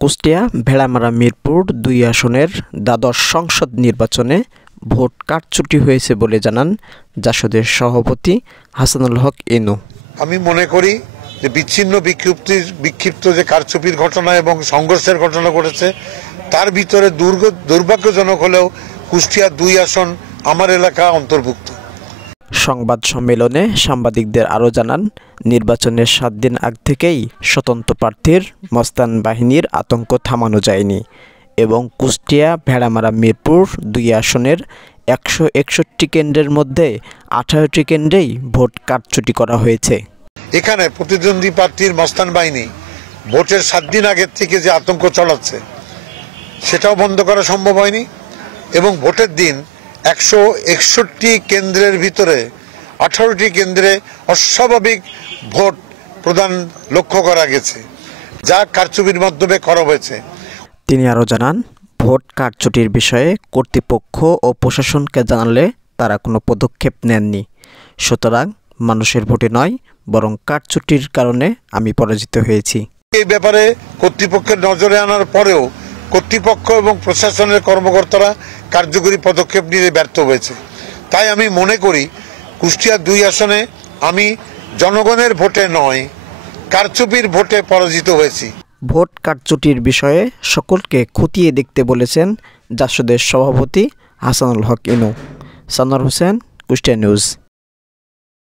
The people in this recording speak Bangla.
কুষ্টিয়া ভেড়ামারা মিরপুর ২ আসনের দ্বাদশ সংসদ নির্বাচনে ভোট কারচুপি হয়েছে বলে জানান জাসদের সভাপতি হাসানুল হক ইনু। আমি মনে করি যে বিচ্ছিন্ন বিক্ষিপ্ত যে কারচুপির ঘটনা এবং সংঘর্ষের ঘটনা ঘটেছে তার ভিতরে দুর্ভাগ্যজনক হলেও কুষ্টিয়া ২ আসন আমার এলাকা অন্তর্ভুক্ত। সংবাদ সম্মেলনে সাংবাদিকদের আরও জানান, নির্বাচনের ৭ দিন আগ থেকেই স্বতন্ত্র প্রার্থীর মস্তান বাহিনীর আতঙ্ক থামানো যায়নি এবং কুষ্টিয়া ভেড়ামারা মিরপুর ২ আসনের ১৬১ কেন্দ্রের মধ্যে ১৮টি কেন্দ্রেই ভোট কারচুপি করা হয়েছে। এখানে প্রতিদ্বন্দ্বী প্রার্থীর মস্তান বাহিনী ভোটের ৭ দিন আগের থেকে যে আতঙ্ক চলাচ্ছে সেটাও বন্ধ করা সম্ভব হয়নি এবং ভোটের দিন ১৬১ কেন্দ্রের ভিতরে ১৮টি কেন্দ্রে অস্বাভাবিক ভোট প্রদান লক্ষ্য করা গেছে, যা কারচুপির মাধ্যমে করা হয়েছে। তিনি আরও জানান, ভোট কারচুপির বিষয়ে কর্তৃপক্ষ ও প্রশাসনকে জানালে তারা কোনো পদক্ষেপ নেননি। সুতরাং মানুষের ভোটে নয়, বরং কারচুপির কারণে আমি পরাজিত হয়েছি। এই ব্যাপারে কর্তৃপক্ষের নজরে আনার পরেও কর্তৃপক্ষ এবং প্রশাসনের কর্মকর্তারা কার্যকরী পদক্ষেপ নিতে ব্যর্থ হয়েছে। তাই আমি মনে করি কুষ্টিয়া ২ আসনে আমি জনগণের ভোটে নয়, কারচুপির ভোটে পরাজিত হয়েছি। ভোট কারচুপির বিষয়ে সকলকে খতিয়ে দেখতে বলেছেন জাসদের সভাপতি হাসানুল হক ইনু। সানোয়ার হোসেন, কুষ্টিয়া নিউজ।